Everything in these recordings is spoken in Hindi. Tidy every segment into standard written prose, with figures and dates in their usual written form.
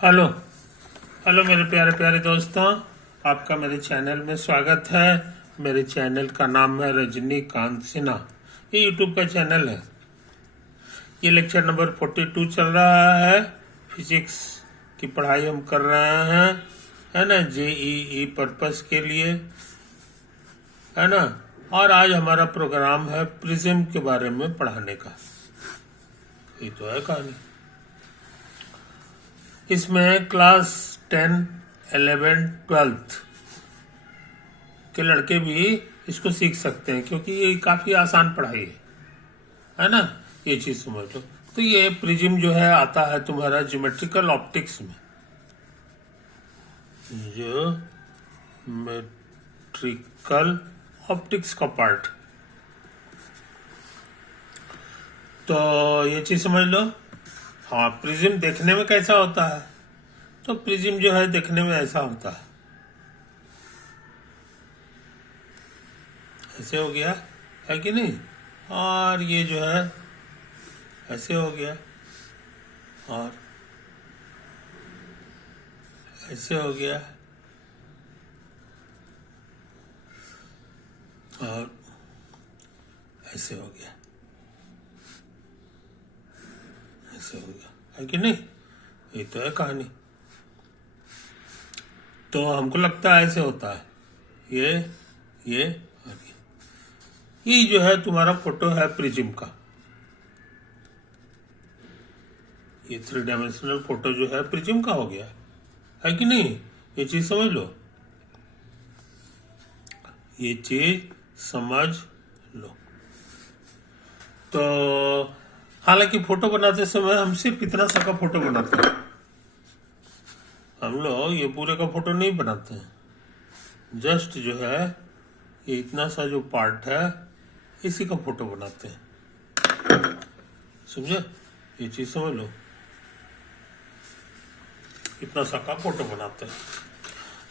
हेलो हेलो मेरे प्यारे प्यारे दोस्तों, आपका मेरे चैनल में स्वागत है। मेरे चैनल का नाम है रजनीकांत सिन्हा। ये यूट्यूब का चैनल है। ये लेक्चर नंबर 42 चल रहा है। फिजिक्स की पढ़ाई हम कर रहे हैं, है ना, जेईई पर्पस के लिए, है ना। और आज हमारा प्रोग्राम है प्रिज्म के बारे में पढ़ाने का। ये तो है कहानी। इसमें क्लास 10, 11, 12 के लड़के भी इसको सीख सकते हैं, क्योंकि ये काफी आसान पढ़ाई है ना। ये चीज समझ लो। तो ये प्रिज्म जो है आता है तुम्हारा ज्योमेट्रिकल ऑप्टिक्स में। ज्योमेट्रिकल ऑप्टिक्स का पार्ट। तो ये चीज समझ लो। हाँ, प्रिज्म देखने में कैसा होता है? तो प्रिज्म जो है देखने में ऐसा होता है। ऐसे हो गया, है कि नहीं? और ये जो है ऐसे हो गया, और ऐसे हो गया, और ऐसे हो गया, ऐसे हो गया, है कि नहीं? ये तो है कहानी। तो हमको लगता है ऐसे होता है। ये और ये जो है तुम्हारा फोटो है प्रिज्म का। ये 3 डायमेंशनल फोटो जो है प्रिज्म का हो गया, है कि नहीं? ये चीज समझ लो। ये चीज समझ लो। तो हालांकि फोटो बनाते समय हम सिर्फ इतना सा का फोटो बनाते हैं। हम लोग ये पूरे का फोटो नहीं बनाते हैं। जस्ट जो है ये इतना सा जो पार्ट है इसी का फोटो बनाते हैं। समझे? ये चीज समझ लो। इतना सा का फोटो बनाते हैं।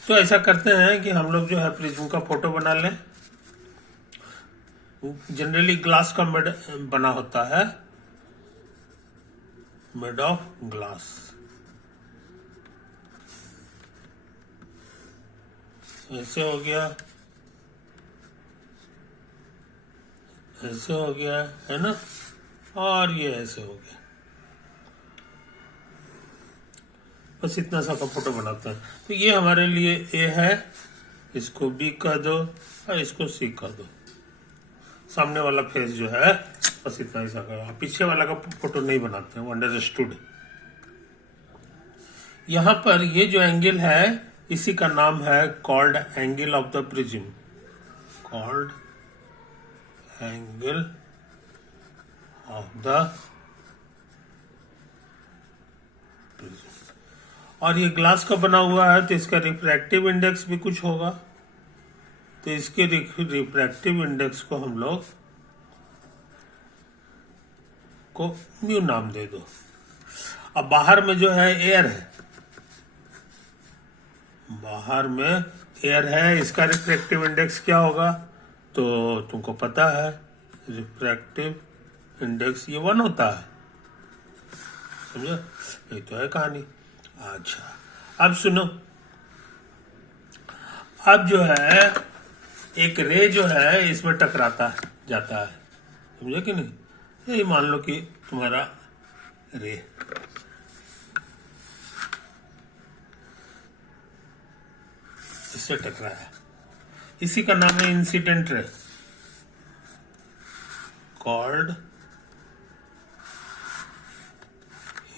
तो ऐसा करते हैं कि हम लोग जो है प्रिज्म का फोटो बना लें। जनरली ग्लास का बना होता है, मेड ऑफ ग्लास। ऐसे हो गया, ऐसे हो गया, है ना। और ये ऐसे हो गया। बस इतना सा का फोटो बनाते हैं। तो ये हमारे लिए ए है, इसको बी कह दो और इसको सी कह दो। सामने वाला फेस जो है बस इतना ही सा का, पीछे वाला का फोटो नहीं बनाते हैं, वो अंडरस्टूड। यहां पर ये जो एंगल है इसी का नाम है called angle of the prism. Called angle of the prism. और ये ग्लास का बना हुआ है तो इसका रिफ्रैक्टिव इंडेक्स भी कुछ होगा। तो इसके रिफ्रैक्टिव इंडेक्स को हम लोग को म्यू नाम दे दो। अब बाहर में जो है एयर है, बाहर में एयर है, इसका रिफ्रैक्टिव इंडेक्स क्या होगा? तो तुमको पता है, रिफ्रैक्टिव इंडेक्स ये 1 होता है। समझे? ये तो है कहानी। अच्छा, अब सुनो। अब जो है एक रे जो है इसमें टकराता जाता है, समझे कि नहीं? यही मान लो कि तुम्हारा रे इससे टकराया, इसी का नाम है incident ray, called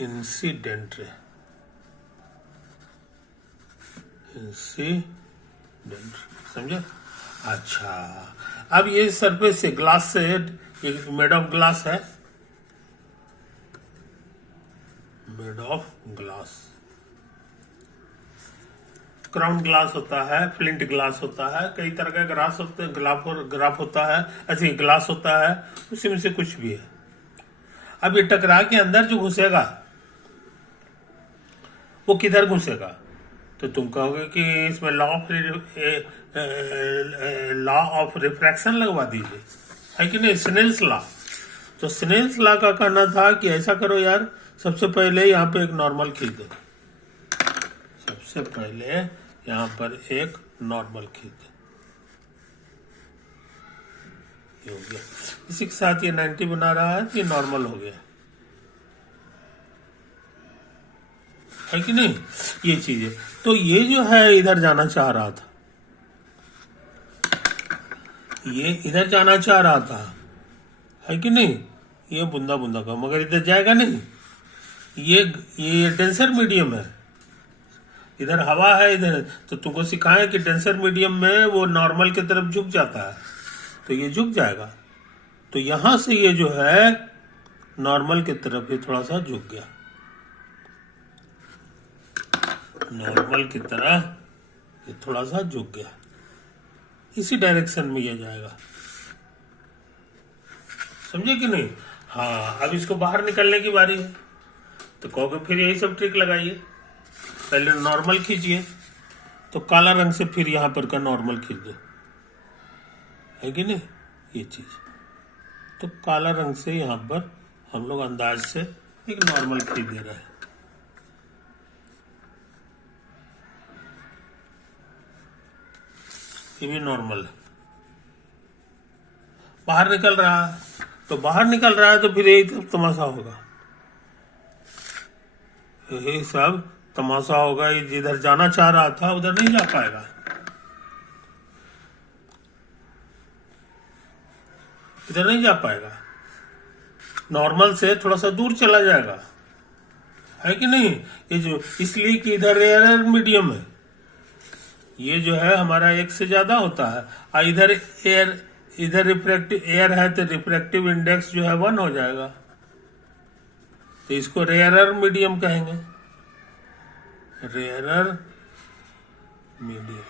incident ray. Incident, समझे? अच्छा, अब ये सरफेस से ग्लास से, ये मेड ऑफ ग्लास है, made of glass. Crown glass होता है, फ्लिंट ग्लास होता है, कई तरह का ग्लास होते हैं, ग्राफ होता है, ऐसे ग्लास होता है, उसी में से कुछ भी है। अब ये टकरा के अंदर जो घुसेगा वो किधर घुसेगा? तो तुम कहोगे कि इसमें लॉ ऑफ रिफ्रैक्शन लगवा दीजिए, है कि नहीं? Snell's law. तो स्नेल्स लॉ का कहना था कि ऐसा करो यार, सबसे पहले यहाँ पे एक नॉर्मल खींच दो, सबसे पहले यहाँ पर एक नॉर्मल खींच दो, ये हो गया। इसी के साथ ये 90 बना रहा है तो ये नॉर्मल हो गया, है कि नहीं। ये चीज है। तो ये जो है इधर जाना चाह रहा था, ये इधर जाना चाह रहा था, है कि नहीं। ये बूंदा बूंदा का, मगर इधर जाएगा नहीं। ये डेंसर मीडियम है, इधर हवा है इधर। तो तुमको सिखाएं कि डेंसर मीडियम में वो नॉर्मल की तरफ झुक जाता है, तो ये झुक जाएगा। तो यहां से ये जो है नॉर्मल की तरफ ये थोड़ा सा झुक गया, नॉर्मल की तरह ये थोड़ा सा झुक गया। इसी डायरेक्शन में ये जाएगा, समझे कि नहीं। हाँ, अब इसको बाहर निकलने की बारी है। तो कहोगे फिर यही सब ट्रिक लगाइए, पहले नॉर्मल खींचिए, तो काला रंग से फिर यहां पर का नॉर्मल खींच दो, है कि नहीं। ये चीज तो काला रंग से यहां पर हम लोग अंदाज से एक नॉर्मल खींच दे रहे हैं। ये भी नॉर्मल है, बाहर निकल रहा है। तो बाहर निकल रहा है तो फिर यही तमाशा होगा, यही सब तमाशा होगा। ये जिधर जाना चाह रहा था उधर नहीं जा पाएगा, इधर नहीं जा पाएगा, नॉर्मल से थोड़ा सा दूर चला जाएगा, है कि नहीं। ये जो इसलिए कि इधर एयर मीडियम है, ये जो है हमारा एक से ज्यादा होता है, और इधर एयर, इधर रिफ्रैक्टिव एयर है तो रिफ्रैक्टिव इंडेक्स जो है 1 हो जाएगा। तो इसको रेयरर मीडियम कहेंगे, रेयरर मीडियम।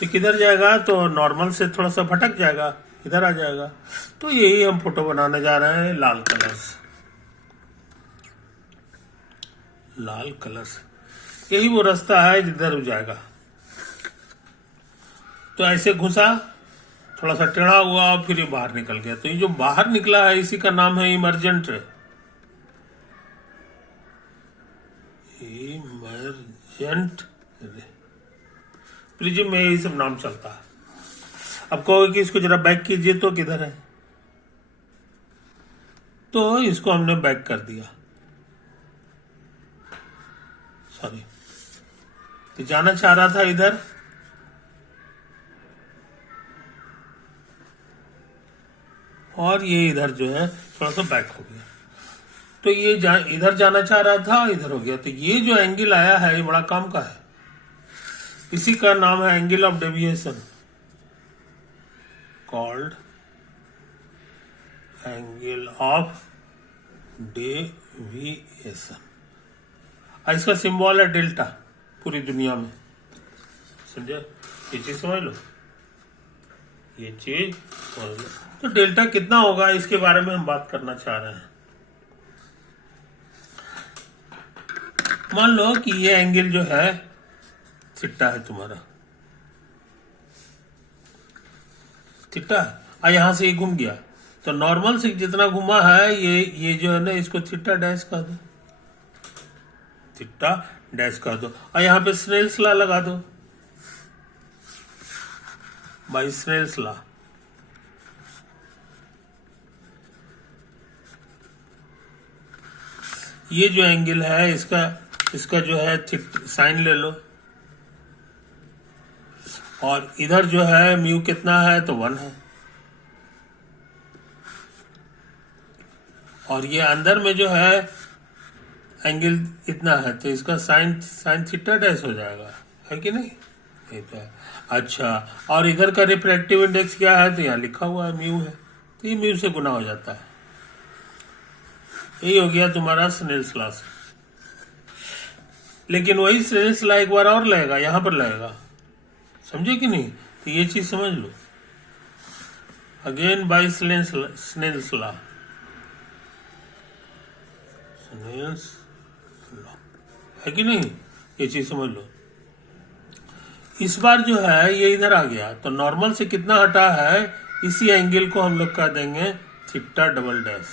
तो किधर जाएगा, तो नॉर्मल से थोड़ा सा भटक जाएगा, इधर आ जाएगा। तो यही हम फोटो बनाने जा रहे हैं लाल कलर से, लाल कलर से। यही वो रास्ता है जिधर जाएगा। तो ऐसे घुसा, थोड़ा सा टेढ़ा हुआ और फिर ये बाहर निकल गया। तो ये जो बाहर निकला है इसी का नाम है इमर्जेंट रे, इमर्जेंट रे। प्रिज्म में यही सब नाम चलता है। अब कहोगे कि इसको जरा बैक कीजिए, तो किधर है, तो इसको हमने बैक कर दिया, सॉरी। तो जाना चाह रहा था इधर, और ये इधर जो है थोड़ा सा बैक हो गया। तो ये इधर जाना चाह रहा था, इधर हो गया। तो ये जो एंगल आया है ये बड़ा काम का है, इसी का नाम है angle of deviation, called angle of deviation. इसका सिंबल है डेल्टा पूरी दुनिया में, समझे। ये चीज समझ लो, ये चीज समझ लो। तो डेल्टा कितना होगा इसके बारे में हम बात करना चाह रहे हैं। मान लो कि ये एंगल जो है थीटा है तुम्हारा, थीटा, और यहां से ये घूम गया। तो नॉर्मल से जितना घुमा है ये जो है ना, इसको थीटा डैश कर दो, थीटा डैश कर दो, और यहां पे स्नेल्स लॉ लगा दो, बाय स्नेल्स लॉ। ये जो एंगल है इसका जो है साइन ले लो, और इधर जो है म्यू कितना है, तो 1 है। और ये अंदर में जो है एंगल इतना है, तो इसका साइन थीटा डैश हो जाएगा, है कि नहीं। ये तो है। अच्छा, और इधर का रिफ्रैक्टिव इंडेक्स क्या है, तो यहाँ लिखा हुआ है म्यू है, तो ये म्यू से गुना हो जाता है। यही हो गया तुम्हारा स्नेल्स लॉ से। लेकिन वही स्नेल्स लॉ एक बार और लगेगा, यहां पर लगेगा, समझे कि नहीं। तो ये चीज समझ लो, again by Snell's law, Snell's law, है कि नहीं। ये चीज समझ लो। इस बार जो है ये इधर आ गया, तो नॉर्मल से कितना हटा है, इसी एंगल को हम लोग कह देंगे थीटा डबल डैश,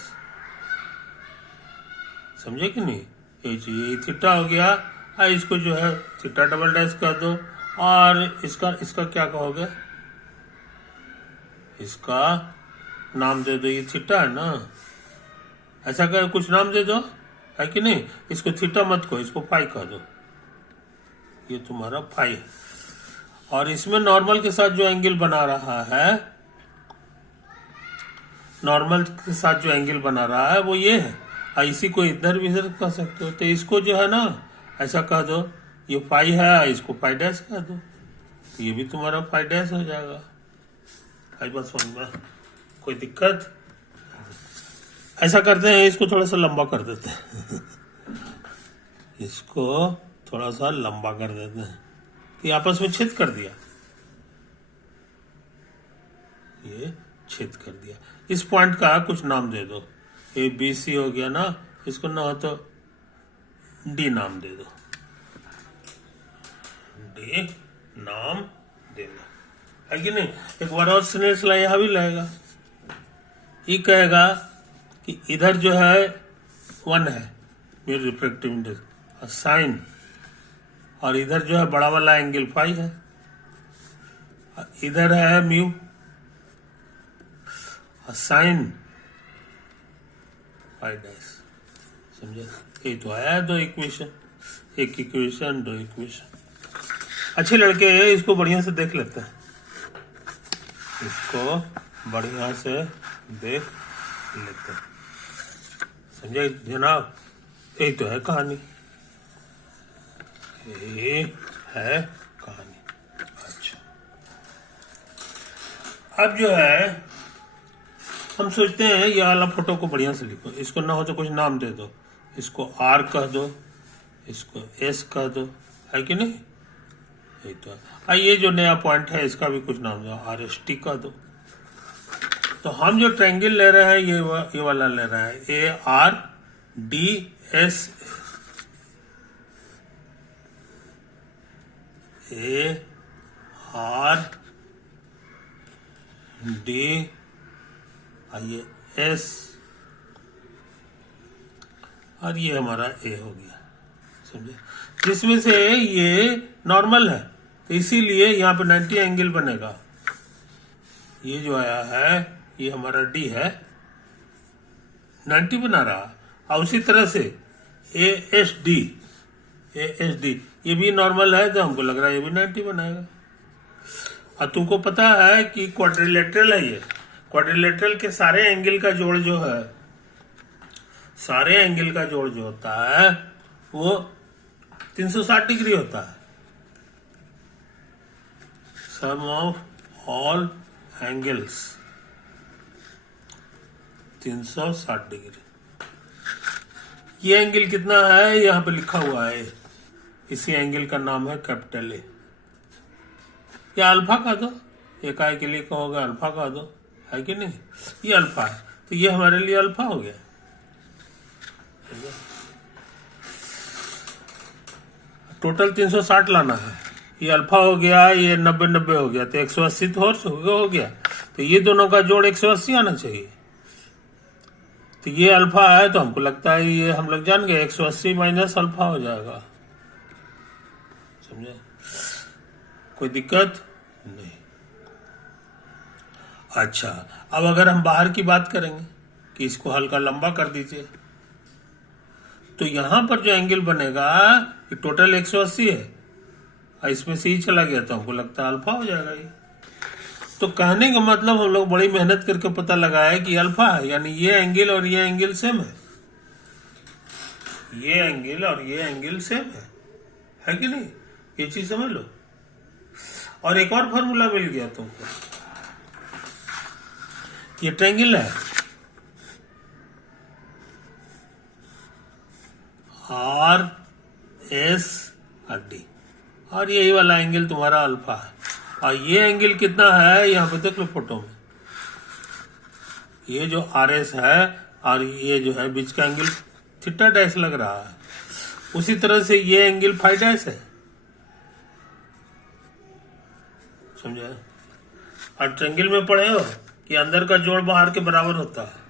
समझे कि नहीं। ये थीटा हो गया, इसको जो है थीटा डबल डैश कर दो, और इसका इसका क्या कहोगे, इसका नाम दे दो, ये थीटा है ना, ऐसा कर कुछ नाम दे दो, है कि नहीं। इसको थीटा मत कहो, इसको पाई कह दो, ये तुम्हारा पाई है। और इसमें नॉर्मल के साथ जो एंगल बना रहा है, नॉर्मल के साथ जो एंगल बना रहा है वो ये है, और इसी को इधर भी इधर कर सकते हो। तो इसको जो है ना ऐसा कह दो, ये पाई है, इसको पाई डैश कह दो, तो ये भी तुम्हारा पाई डैश हो जाएगा। आई बात समझ में, कोई दिक्कत। ऐसा करते हैं, इसको थोड़ा सा लंबा कर देते हैं इसको थोड़ा सा लंबा कर देते हैं, ये आपस में छेद कर दिया, ये छेद कर दिया। इस पॉइंट का कुछ नाम दे दो, ए बी सी हो गया ना, इसको ना हो तो डी नाम दे दो, डी नाम दे दो, है कि नहीं। एक बार और स्नेह यहां भी लाएगा, ये कहेगा कि इधर जो है 1 है मेरी रिफ्रैक्टिव इंडेक्स साइन, और इधर जो है बड़ा वाला एंगल फाई है, इधर है म्यू साइन फाई डैश, समझे। ये तो आया 2 इक्वेशन, एक इक्वेशन 2 इक्वेशन। अच्छे लड़के इसको बढ़िया से देख लेते हैं, इसको बढ़िया से देख लेते हैं, समझे जनाब। यही तो है कहानी, ये है कहानी। अच्छा, अब जो है हम सोचते हैं ये वाला फोटो को बढ़िया से लिखो, इसको ना हो तो कुछ नाम दे दो, इसको आर कह दो, इसको एस कह दो, है कि नहीं। यही तो है। ये जो नया पॉइंट है इसका भी कुछ नाम दो, आर एस टी कह दो। तो हम जो ट्रायंगल ले रहे हैं ये वाला ले रहे हैं, A R D S, A R D ये एस, और ये हमारा ए हो गया, समझे। जिसमें से ये नॉर्मल है तो इसीलिए यहाँ पे 90 एंगल बनेगा। ये जो आया है ये हमारा डी है, 90 बना रहा, और उसी तरह से ए एस डी ये भी नॉर्मल है, तो हमको लग रहा है ये भी 90 बनाएगा। और तुमको पता है कि क्वाड्रिलेटरल है, ये क्वाड्रिलेटरल के सारे एंगल का जोड़ जो है, सारे एंगल का जोड़ जो होता है वो 360 डिग्री होता है। सम ऑफ ऑल एंगल्स 360 डिग्री। ये एंगल कितना है यहाँ पे लिखा हुआ है, इसी एंगल का नाम है कैपिटल ए, या अल्फा का दो, एक आई के लिए कहोगे अल्फा का दो, है कि नहीं। ये अल्फा है तो ये हमारे लिए अल्फा हो गया। टोटल 360 लाना है, ये अल्फा हो गया, ये 90 हो गया, तो 180 तो हो गया, तो ये दोनों का जोड़ 180 आना चाहिए। तो ये अल्फा है तो हमको लगता है ये हम लोग जान गए 180 माइनस अल्फा हो जाएगा, समझे। कोई दिक्कत नहीं। अच्छा, अब अगर हम बाहर की बात करेंगे कि इसको हल्का लंबा कर दीजिए, तो यहां पर जो एंगल बनेगा ये टोटल 180 है, और इसमें से ही चला गया तो हमको लगता है अल्फा हो जाएगा ये। तो कहने का मतलब हम लोग बड़ी मेहनत करके पता लगाया कि अल्फा है, यानी ये एंगल और ये एंगल सेम है, ये एंगल और ये एंगल सेम है कि नहीं। ये चीज समझ लो। और एक और फॉर्मूला मिल गया तुमको, ये ट्रायंगल है आर एस और डी, और यही वाला एंगल तुम्हारा अल्फा है, और ये एंगल कितना है यहाँ पे देख लो फोटो में, ये जो आर एस है और ये जो है बीच का एंगल थीटा डैश लग रहा है, उसी तरह से ये एंगल फाई डैश है, समझे। और ट्रायंगल में पढ़े हो कि अंदर का जोड़ बाहर के बराबर होता है,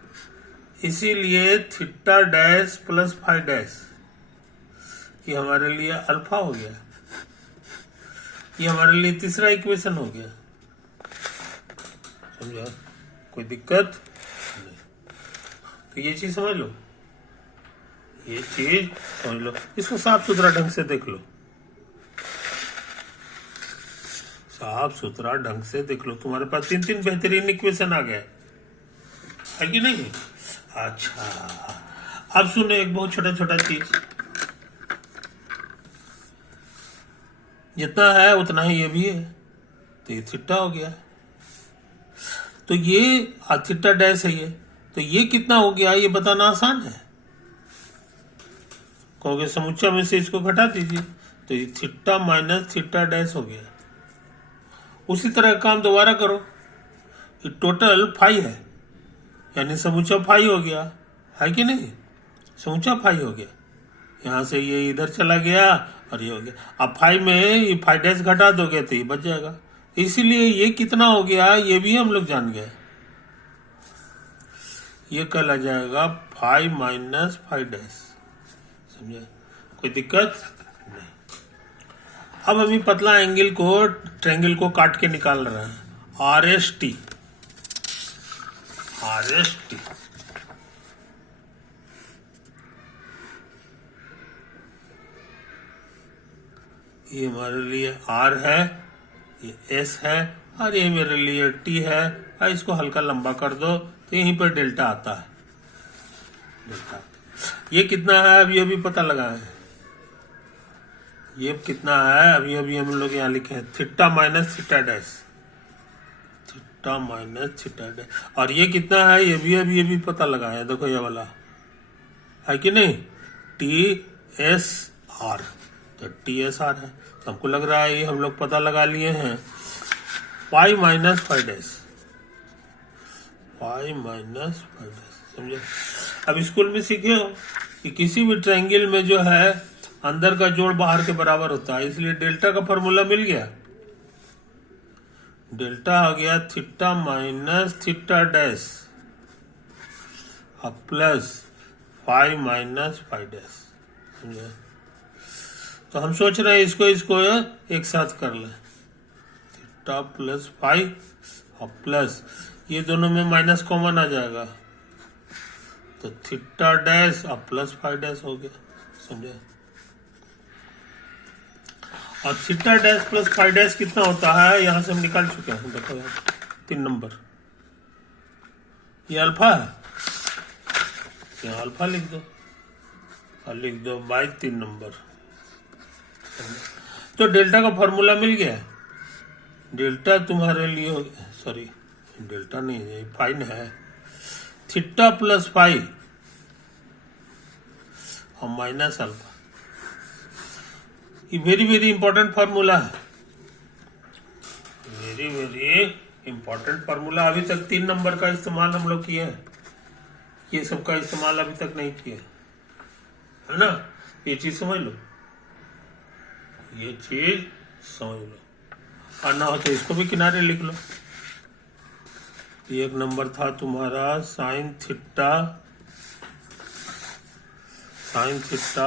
इसीलिए theta dash plus phi dash ये हमारे लिए अल्फा हो गया, ये हमारे लिए तीसरा इक्वेशन हो गया। समझा? कोई दिक्कत नहीं। तो ये चीज समझ लो, ये चीज समझ लो, इसको साफ सुथरा ढंग से देख लो, साफ सुथरा ढंग से देख लो। तुम्हारे पास तीन तीन बेहतरीन इक्वेशन आ गए, है कि नहीं? अच्छा, अब सुनो एक बहुत छोटा छोटा चीज, जितना है उतना ही ये भी है, तो ये थीटा हो गया। तो ये थीटा डैश है ये, तो ये कितना हो गया ये बताना आसान है। कहोगे समुच्चय में से इसको घटा दीजिए, तो ये थीटा माइनस थीटा डैश हो गया। उसी तरह काम दोबारा करो, ये टोटल 5 है, यानी समुच्चय 5 हो गया, है कि नहीं? समुच्चय 5 हो गया, यहां से ये इधर चला गया और ये हो गया। अब 5 में ये 5 डैश घटा दोगे तो ये बच जाएगा। इसीलिए ये कितना हो गया ये भी हम लोग जान गए, ये कहला जाएगा 5 माइनस 5 डैश। समझे? कोई दिक्कत नहीं। अब हम पतला एंगल को, ट्रायंगल को काट के निकाल रहे हैं, RST। RST ये हमारे लिए R है, ये S है, और ये मेरे लिए T है। और इसको हल्का लंबा कर दो तो यहीं पर डेल्टा आता है। डेल्टा ये कितना है अभी अभी पता लगा है, ये कितना है अभी अभी हम लोग यहाँ लिखे हैं, theta minus theta dash, theta minus theta dash. और ये कितना है ये भी अभी पता लगा है, देखो ये वाला है कि नहीं, TSR, तो TSR है। तो हमको लग रहा है ये हम लोग पता लगा लिए हैं, 5 माइनस 5 डैश, 5 माइनस 5 डैश। समझे? अब स्कूल में सीखे हो कि किसी भी ट्रायंगल में जो है अंदर का जोड़ बाहर के बराबर होता है, इसलिए डेल्टा का फॉर्मूला मिल गया। डेल्टा हो गया थीटा माइनस थीटा डैश अब प्लस 5 माइनस 5 डैश। समझे? तो हम सोच रहे हैं इसको एक साथ कर लें, थीटा प्लस 5 और प्लस ये दोनों में माइनस कॉमन आ जाएगा, तो थीटा डैश और प्लस 5 डैश हो गया। समझे? और थीटा डैश प्लस 5 डैश कितना होता है यहां से हम निकाल चुके हैं। देखो यार 3 नंबर, ये अल्फा है, यहाँ अल्फा लिख दो और लिख दो बाई 3 नंबर। तो डेल्टा का फॉर्मूला मिल गया। डेल्टा तुम्हारे लिए, सॉरी डेल्टा नहीं है, फाइन है, थीटा प्लस 5 और माइनस अल्फा। ये वेरी वेरी इंपॉर्टेंट फार्मूला है, वेरी वेरी इंपॉर्टेंट फार्मूला। अभी तक 3 नंबर का इस्तेमाल हम लोग किए हैं, ये सब का इस्तेमाल अभी तक नहीं किया है ना। ये चीज समझ लो, ये चीज समझ लो, और ना हो तो इसको भी किनारे लिख लो। एक नंबर था तुम्हारा साइन थीटा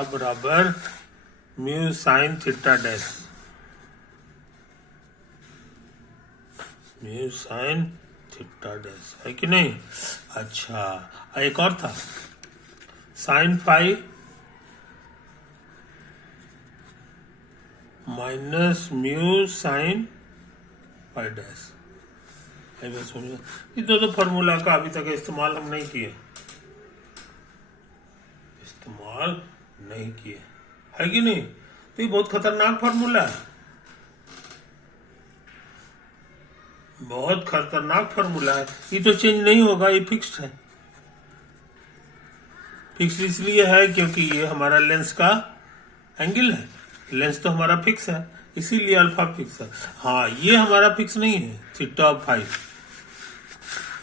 बराबर mu sine theta dash, mu sine theta dash, है कि नहीं? अच्छा, एक और था sine 5 minus mu sine 5 dash. ये दो फॉर्मूला का अभी तक इस्तेमाल हम नहीं किए, है कि नहीं? तो ये बहुत खतरनाक फार्मूला है, बहुत खतरनाक फार्मूला है। ये तो चेंज नहीं होगा, ये फिक्स्ड है। फिक्स्ड इसलिए है क्योंकि ये हमारा लेंस का एंगल है, लेंस तो हमारा फिक्स है, इसीलिए अल्फा फिक्स है। हाँ, ये हमारा फिक्स नहीं है, थीटा 5,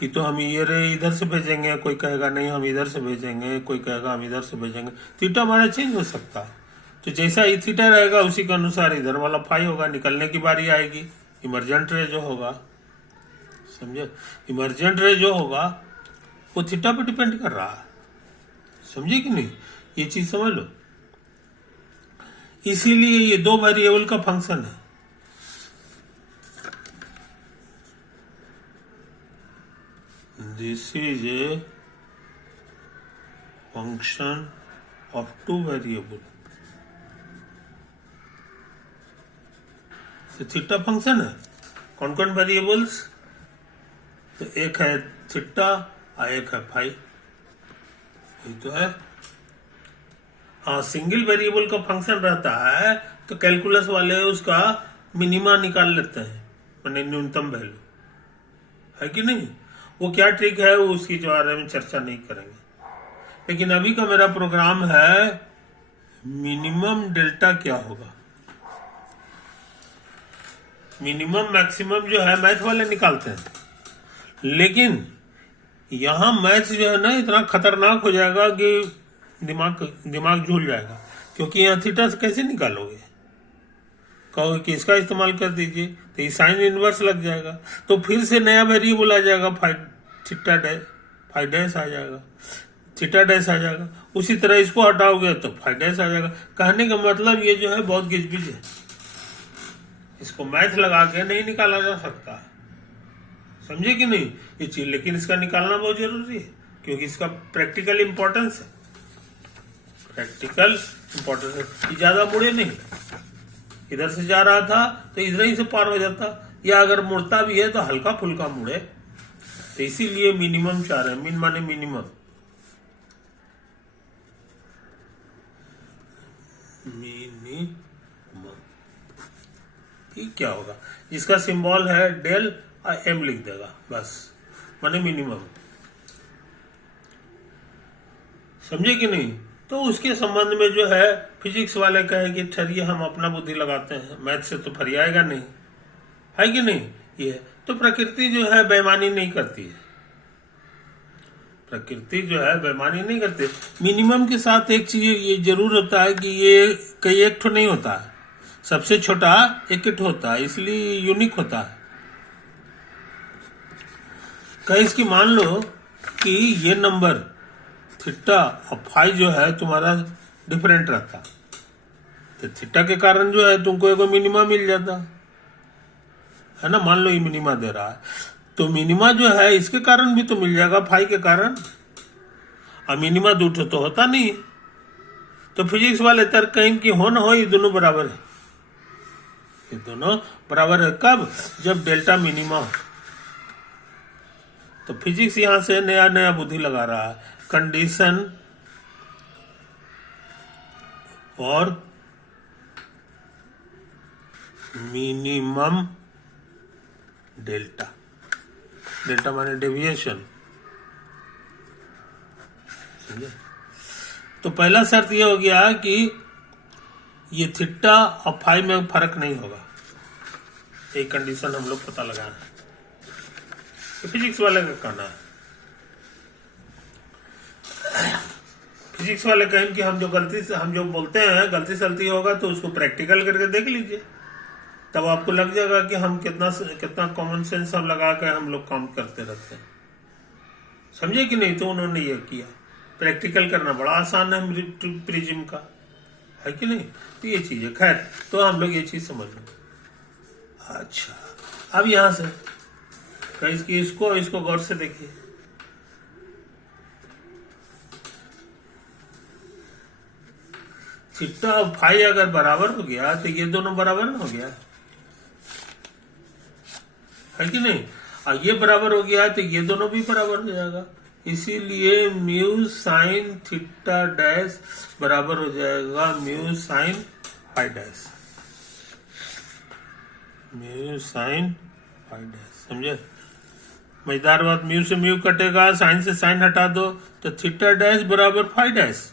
ये तो हम ये इधर से भेजेंगे, कोई कहेगा नहीं हम इधर से भेजेंगे, कोई कहेगा हम इधर से भेजेंगे। थीटा हमारा चेंज हो सकता है, तो जैसा ये थीटा रहेगा उसी के अनुसार इधर वाला 5 होगा। निकलने की बारी आएगी, इमरजेंट रे जो होगा, समझे? इमरजेंट रे जो होगा वो थीटा पे डिपेंड कर रहा है, समझे कि नहीं? ये चीज समझ लो। इसीलिए ये दो वेरिएबल का फंक्शन है। This is a function of two variable. तो थीटा फंक्शन है, कौन कौन वेरिएबल्स? तो एक है थीटा और एक है फाई, ये तो है। हाँ, सिंगल वेरिएबल का फंक्शन रहता है तो कैलकुलस वाले उसका मिनिमा निकाल लेते हैं, माने न्यूनतम वैल्यू, है कि नहीं? वो क्या ट्रिक है वो उसकी बारे में चर्चा नहीं करेंगे। लेकिन अभी का मेरा प्रोग्राम है मिनिमम डेल्टा क्या होगा। मिनिमम मैक्सिमम जो है मैथ वाले निकालते हैं, लेकिन यहां मैथ जो है ना इतना खतरनाक हो जाएगा कि दिमाग झूल जाएगा। क्योंकि यहाँ थीटा से कैसे निकालोगे? कहोगे कि इसका इस्तेमाल कर दीजिए तो ये साइन इनवर्स लग जाएगा, तो फिर से नया वेरिएबल आ जाएगा, थीटा डैश फाई डैश आ जाएगा, थीटा डैश आ जाएगा। उसी तरह इसको हटाओगे तो फाई डैश आ जाएगा। कहने का मतलब ये जो है बहुत गिजबिज है, इसको मैथ लगा के नहीं निकाला जा सकता, समझे कि नहीं ये चीज? लेकिन इसका निकालना बहुत जरूरी है क्योंकि इसका प्रैक्टिकल इंपॉर्टेंस है। प्रैक्टिकल इंपॉर्टेंस है, ज्यादा मुड़े नहीं, इधर से जा रहा था तो इधर ही से पार हो जाता, या अगर मुड़ता भी है तो हल्का फुल्का मुड़े। तो इसीलिए मिनिमम चाह रहे हैं, मिन माने मिनिमम। ये क्या होगा? इसका सिंबल है डेल और एम लिख देगा बस, माने मिनिमम, समझे कि नहीं? तो उसके संबंध में जो है फिजिक्स वाले कहे कि ठहरिए हम अपना बुद्धि लगाते हैं, मैथ से तो फरियाएगा नहीं, है कि नहीं? ये तो प्रकृति जो है बेईमानी नहीं करती है, प्रकृति जो है बेईमानी नहीं करती। मिनिमम के साथ एक चीज ये जरूर होता है कि ये कई एक ठो नहीं होता है, सबसे छोटा एक ठो होता है, इसलिए यूनिक होता है। कहीं इसकी मान लो कि ये नंबर थीटा और फाई जो है तुम्हारा डिफरेंट रहता, तो थीटा के कारण जो है तुमको एक मिनिमा मिल जाता है ना। मान लो ये मिनिमा दे रहा है, तो मिनिमा जो है इसके कारण भी तो मिल जाएगा फाई के कारण, और मिनिमा दूठो तो होता नहीं है। तो फिजिक्स वाले तर्क कहें कि हो ना हो ये दोनों बराबर है, ये दोनों बराबर है। कब? जब डेल्टा मिनिमा हो। तो फिजिक्स यहां से नया नया बुद्धि लगा रहा है, कंडीशन और मिनिमम डेल्टा, डेल्टा माने डेविएशन, समझे? तो पहला शर्त यह हो गया कि ये थीटा और फाई में फर्क नहीं होगा, एक कंडीशन हम लोग पता लगाना है, तो फिजिक्स वाले का कहना है। फिजिक्स वाले कहें कि हम जो बोलते हैं गलती सलती होगा तो उसको प्रैक्टिकल करके देख लीजिए, तब आपको लग जाएगा कि हम कितना कॉमन सेंस हम लगा कर हम लोग काम करते रहते हैं, समझे कि नहीं? तो उन्होंने ये किया, प्रैक्टिकल करना बड़ा आसान है प्रिज्म का, है कि नहीं? तो ये चीज है। खैर, तो हम लोग ये चीज समझ लो। अच्छा, अब यहां से इसको गौर से देखिए। थीटा और फाई अगर बराबर हो गया तो ये दोनों बराबर हो गया, है कि नहीं? और ये बराबर हो गया तो ये दोनों भी बराबर हो जाएगा। इसीलिए म्यू साइन थीटा डैश बराबर हो जाएगा mu sine phi dash, mu sine phi dash, समझे? मजेदार बात, म्यू से म्यू कटेगा, साइन से साइन हटा दो तो थीटा डैश बराबर फाई डैश।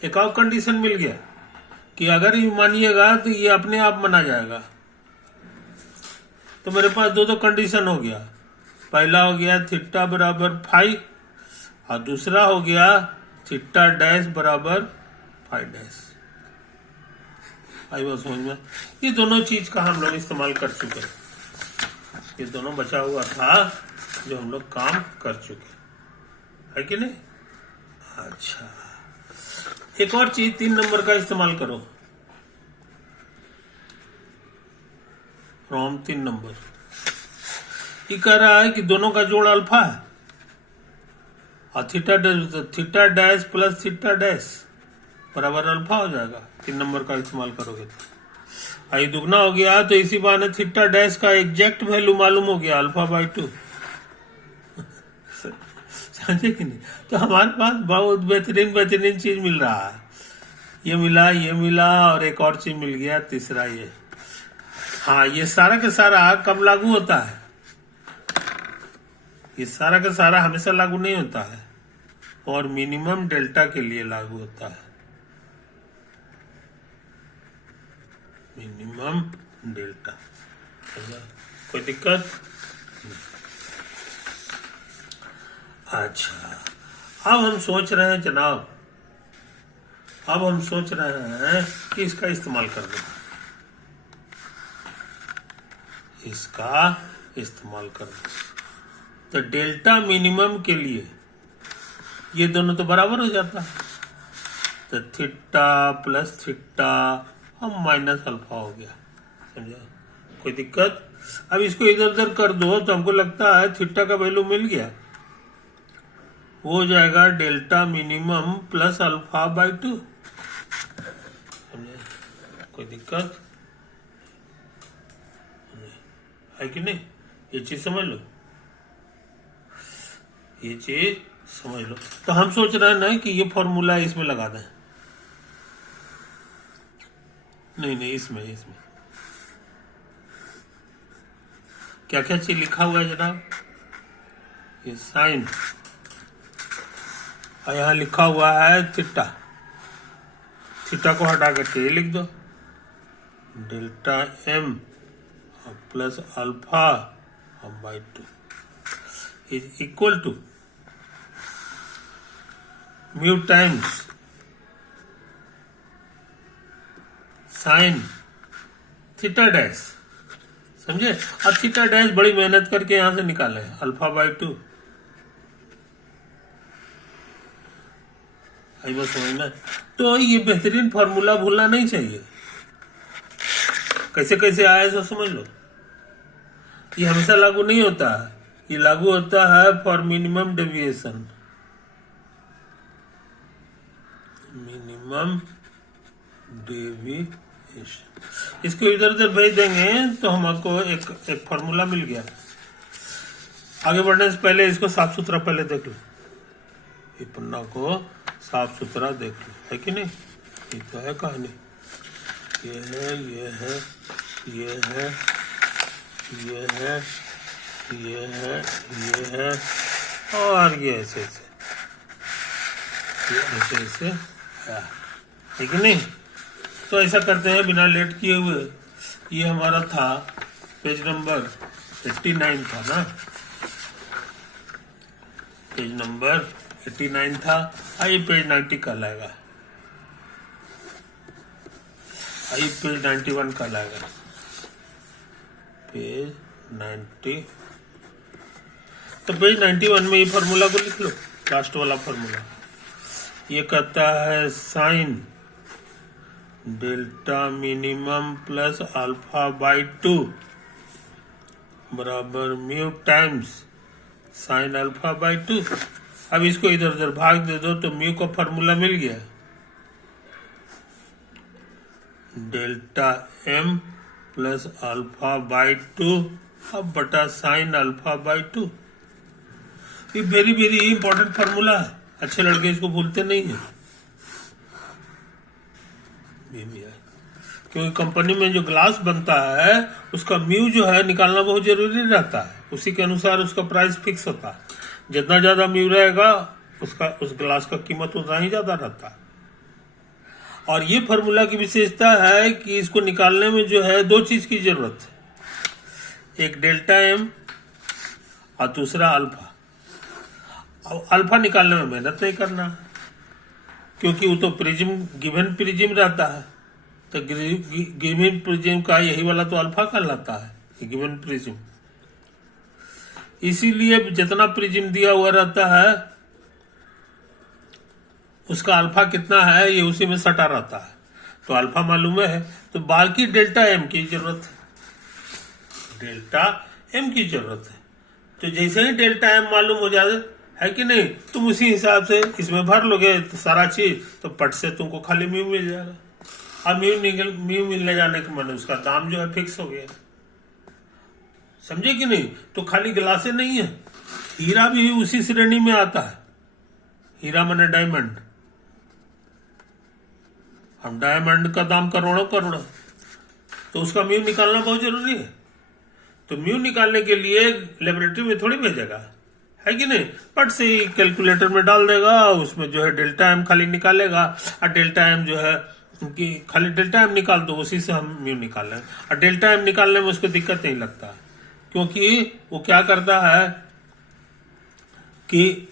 एक और कंडीशन मिल गया कि अगर ये मानिएगा तो ये अपने आप माना जाएगा। तो मेरे पास दो कंडीशन हो गया, पहला हो गया थीटा बराबर फाई और दूसरा हो गया थीटा डैश बराबर फाई डैश। आई बात समझ में? ये दोनों चीज का हम लोग इस्तेमाल कर चुके हैं, ये दोनों बचा हुआ था जो हम लोग काम कर चुके, है कि नहीं? अच्छा, एक और चीज 3 नंबर का इस्तेमाल करो, फ्रॉम 3 नंबर। ये कह रहा है कि दोनों का जोड़ अल्फा है और theta dash plus theta dash बराबर अल्फा हो जाएगा 3 नंबर का इस्तेमाल करोगे तो। आई दुगना हो गया तो इसी बहाने थीटा डैश का एग्जैक्ट वैल्यू मालूम हो गया अल्फा/2। समझे कि नहीं? तो हमारे पास बहुत बेहतरीन चीज मिल रहा है। ये मिला और एक और चीज मिल गया, तीसरा ये। हाँ, ये सारा का सारा कब लागू होता है? ये सारा का सारा हमेशा लागू नहीं होता है और मिनिमम डेल्टा के लिए लागू होता है। मिनिमम डेल्टा, कोई दिक्कत? अच्छा, अब हम सोच रहे हैं जनाब, कि इसका इस्तेमाल कर दो, तो डेल्टा मिनिमम के लिए ये दोनों तो बराबर हो जाता है, तो थीटा प्लस थीटा और माइनस अल्फा हो गया। समझा? कोई दिक्कत? अब इसको इधर उधर कर दो तो हमको लगता है थीटा का वैल्यू मिल गया, वो हो जाएगा डेल्टा मिनिमम प्लस अल्फा/2। समझे? कोई दिक्कत है कि नहीं? ये चीज समझ लो, तो हम सोच रहे हैं ना कि ये फॉर्मूला इसमें लगा दें। नहीं, इसमें क्या क्या चीज लिखा हुआ है जनाब? ये साइन, और यहाँ लिखा हुआ है थीटा को हटा करके ये लिख दो, डेल्टा m प्लस अल्फा/2 is equal to mu times sine theta dash. समझे? अब थीटा डैश बड़ी मेहनत करके यहां से निकाले अल्फा/2। आई बस समझना। तो ये बेहतरीन फार्मूला भूलना नहीं चाहिए। कैसे कैसे आया सो समझ लो। ये हमेशा लागू नहीं होता है, ये लागू होता है फॉर मिनिमम डेविएशन। इसको इधर उधर भेज देंगे तो हमको एक फार्मूला मिल गया। आगे बढ़ने से पहले इसको साफ सुथरा पहले देख लो, ये पन्ना को साफ सुथरा देख लो, है कि नहीं? ये तो है कहानी, ये है ये है ये है ये है ये है ये है और ये ऐसे ऐसे है कि नहीं? तो ऐसा करते हैं बिना लेट किए हुए। ये हमारा था पेज नंबर 89 था ना, पेज नंबर 89 था। आइए पेज 90 कल आएगा, आइए पेज 91 कल आएगा, पेज 90। तो पेज 91 में ये फार्मूला को लिख लो, लास्ट वाला फार्मूला। ये कहता है साइन डेल्टा मिनिमम प्लस अल्फा/2 बराबर म्यू टाइम्स साइन अल्फा/2। अब इसको इधर उधर भाग दे दो तो म्यू का फार्मूला मिल गया, डेल्टा m प्लस अल्फा/2 अब बटा साइन अल्फा/2। ये वेरी वेरी इंपॉर्टेंट फार्मूला है, अच्छे लड़के इसको भूलते नहीं है। क्योंकि कंपनी में जो ग्लास बनता है उसका म्यू जो है निकालना बहुत जरूरी रहता है, उसी के अनुसार उसका प्राइस फिक्स होता है। जितना ज्यादा म्यू रहेगा उसका उस ग्लास का कीमत उतना ही ज्यादा रहता है। और ये फार्मूला की विशेषता है कि इसको निकालने में जो है दो चीज की जरूरत है, एक डेल्टा m और दूसरा अल्फा। अब अल्फा निकालने में मेहनत नहीं करना, क्योंकि वो तो प्रिज्म गिवन प्रिज्म रहता है, तो गिवन प्रिज्म का यही वाला तो अल्फा कहलाता है, गिवन प्रिज्म। इसीलिए जितना प्रिज्म दिया हुआ रहता है उसका अल्फा कितना है ये उसी में सटा रहता है, तो अल्फा मालूम है, तो बाकी डेल्टा एम की जरूरत है, डेल्टा एम की जरूरत है। तो जैसे ही डेल्टा एम मालूम हो जाए, है कि नहीं, तुम उसी हिसाब से इसमें भर लोगे तो सारा चीज, तो पट से तुमको खाली म्यू मिल जाएगा। अब म्यू मिलने जाने के मन उसका दाम जो है फिक्स हो गया, समझे कि नहीं। तो खाली गिलासे नहीं है, हीरा भी उसी श्रेणी में आता है। हीरा माने डायमंड, हम डायमंड का दाम करोड़ों करोड़, तो उसका म्यू निकालना बहुत जरूरी है। तो म्यू निकालने के लिए लेबोरेटरी में थोड़ी भेजेगा, है कि नहीं, पट से ही कैलकुलेटर में डाल देगा, उसमें जो है डेल्टा एम खाली निकालेगा, और डेल्टा एम जो है कि खाली डेल्टा एम निकाल दो, उसी से हम म्यू निकाल लें। और डेल्टा एम निकालने में उसको दिक्कत नहीं लगता, क्योंकि वो क्या करता है कि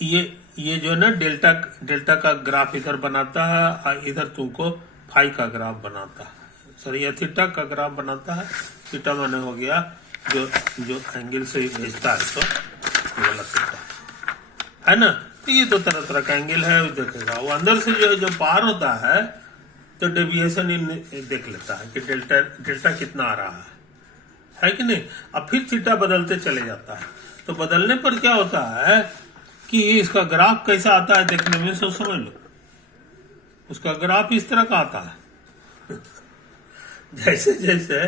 ये जो है ना डेल्टा का ग्राफ इधर बनाता है, और इधर तुमको फाई का ग्राफ बनाता है, सॉरी ये थीटा का ग्राफ बनाता है। थीटा माने हो गया जो एंगल से ही भेजता है, तो गलत थीटा है ना। तो ये तो तरह तरह का एंगल है, वो देखेगा। वो अंदर से जो बाहर होता है तो डेविएशन देख लेता है कि डेल्टा कितना आ रहा है कि नहीं। अब फिर थीटा बदलते चले जाता है, तो बदलने पर क्या होता है कि इसका ग्राफ कैसा आता है देखने में, सब समझ लो। उसका ग्राफ इस तरह का आता है जैसे जैसे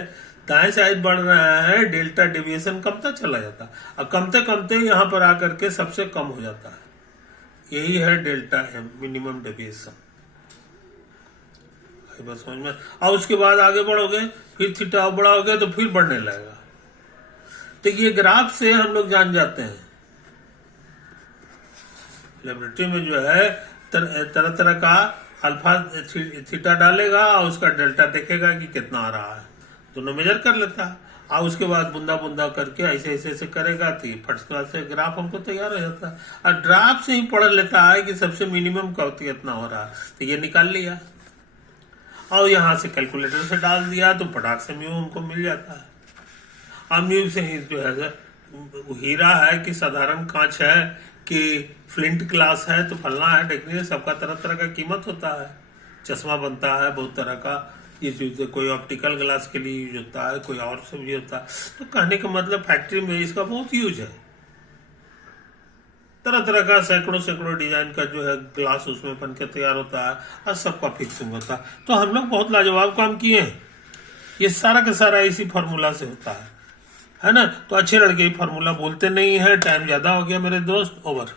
दाएं साइड बढ़ रहा है, डेल्टा डेविएशन कमता चला जाता है, और कमते कमते यहाँ पर आकर के सबसे कम हो जाता है। यही है डेल्टा एम, मिनिमम डेविएशन। बस समझ में। और उसके बाद आगे बढ़ोगे, फिर थीटा बढ़ाओगे तो फिर बढ़ने लगेगा। तो ये ग्राफ से हम लोग जान जाते हैं, लेबोरेटरी में जो है तरह तरह का अल्फा थीटा डालेगा, और उसका डेल्टा देखेगा कि कितना आ रहा है, दोनों मेजर कर लेता है। और उसके बाद बुंदा बुंदा करके ऐसे ऐसे ऐसे करेगा, तो फर्स्ट क्लास से ग्राफ हमको तैयार हो जाता है। और ग्राफ से ही पढ़ लेता है कि सबसे मिनिमम का कितना हो रहा है, तो ये निकाल लिया, और यहाँ से कैलकुलेटर से डाल दिया, तो फटाक से म्यू हमको मिल जाता है। और म्यू से ही जो है हीरा है कि साधारण कांच है कि फ्लिंट ग्लास है, तो फलना है टेक्निक, सबका तरह तरह का कीमत होता है। चश्मा बनता है बहुत तरह का, ये कोई ऑप्टिकल ग्लास के लिए यूज होता है, कोई और सब भी होता है। तो कहने का मतलब फैक्ट्री में इसका बहुत यूज है। तरह तरह का सैकड़ों सैकड़ों डिजाइन का जो है ग्लास उसमें बन के तैयार होता है, और सबका फिक्सिंग होता है। तो हम लोग बहुत लाजवाब काम किए हैं। ये सारा का सारा इसी फार्मूला से होता है ना। तो अच्छे लड़के फार्मूला बोलते नहीं है। टाइम ज्यादा हो गया मेरे दोस्त, ओवर।